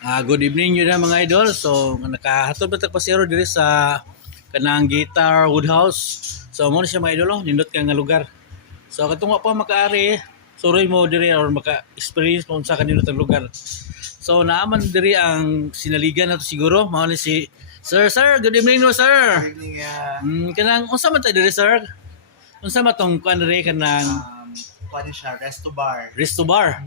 Good evening yun na mga idol. So nakahatod ba pasero diri sa kanang Guitar Woodhouse. So mo na siya mga idol, nindot ka nga lugar. So katong wa pa makaari, suroy mo diri or maka-experience mo sa kanindot ang lugar. So naaman diri ang sinaligan nato siguro, mao ni si Sir, good evening no sir. Good evening, Kanang unsa man ta diri sir? Unsa man tong kuan diri kanang what is siya? Resto bar. Resto Bar?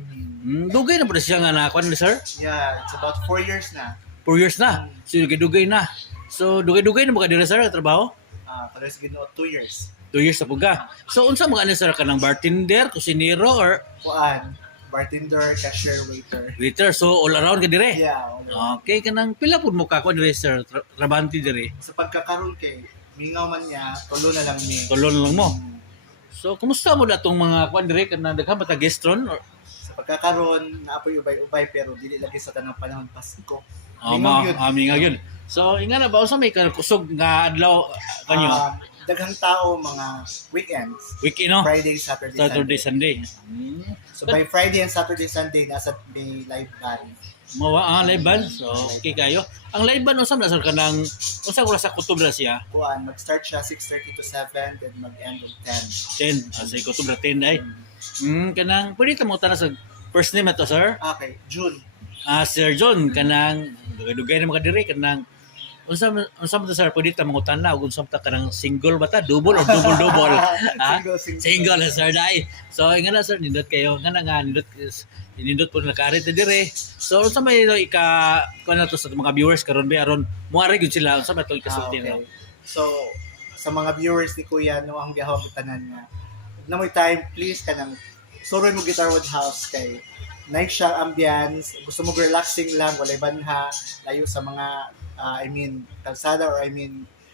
Dugay na pud siya nga na kuan ni sir. Yeah, it's about 4 years na. 4 years na. So dugay na. So dugay na ba ka diri sir trabaho? Pares gino 2 years. 2 years na puga. So unsa mga ani sir kanang bartender, kusinero or Kuan, bartender, cashier, waiter. waiter? So all around ka dire. Yeah, Okay kanang pila pud mo ka kuan dire sir, trabanti dire. sa pagkakaroon kay mingaw man niya, tulo na lang mi. Tulon lang mo. So kumusta mo datong mga kuan dire kanang daghan ba ta guestron or Sa pagkakaroon, naapoy ubay-ubay pero dili lagi sa tanang panahon Pasko. mingaw yun. So inga na ba usa may kusog nga adlaw kanyo? Daghang tao mga weekends. Weekend no? Friday, Saturday, Sunday. So by Friday and Saturday, Sunday, nasa may live band. Mawa ang live band. So okay kayo. Ang live band unsa na sir kanang unsa ko sa kutob na siya? Kuan, mag-start siya 6:30 to 7, then mag-end of 10. 10. Sa kutob na 10 ay. Kanang pwede ta mo tanong sa first name ato sir? Okay, June. Sir John kanang dugay na mga diri kanang unsa man to sir pwede ta mangutan na ug unsa ta kanang single ba ta double or double ha single sir dai so ingana sir nindot kayo ngana nga nindot po nakaari ta dire so unsa may kuan na to sa mga viewers karon ba aron moari gyud sila unsa may to ikasulti na Okay. So, sa mga viewers ni Kuya, no, ang gihawak tanan niya. Na mo time, please kanang suroy mo Guitar Woodhouse kay nice siya ambience, gusto mo relaxing lang, walay banha, layo sa mga kalsada or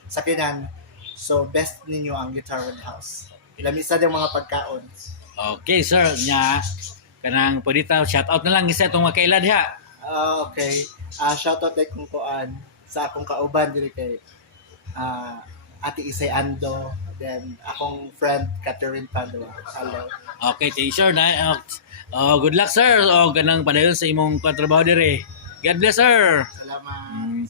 sakinan. So, best ninyo ang Guitar Woodhouse. Ilamisa din mga pagkaon. okay sir nya kanang pwede ta shout out na lang isa itong mga kailad ha. Okay. Shoutout like kung kuan sa akong kauban diri kay Ate Isay Ando, then akong friend Catherine Padua. Hello. Okay, thank you, sir. Good luck, sir. O, ganang padayon sa imong kontrabaho dire. God bless, sir. Salamat.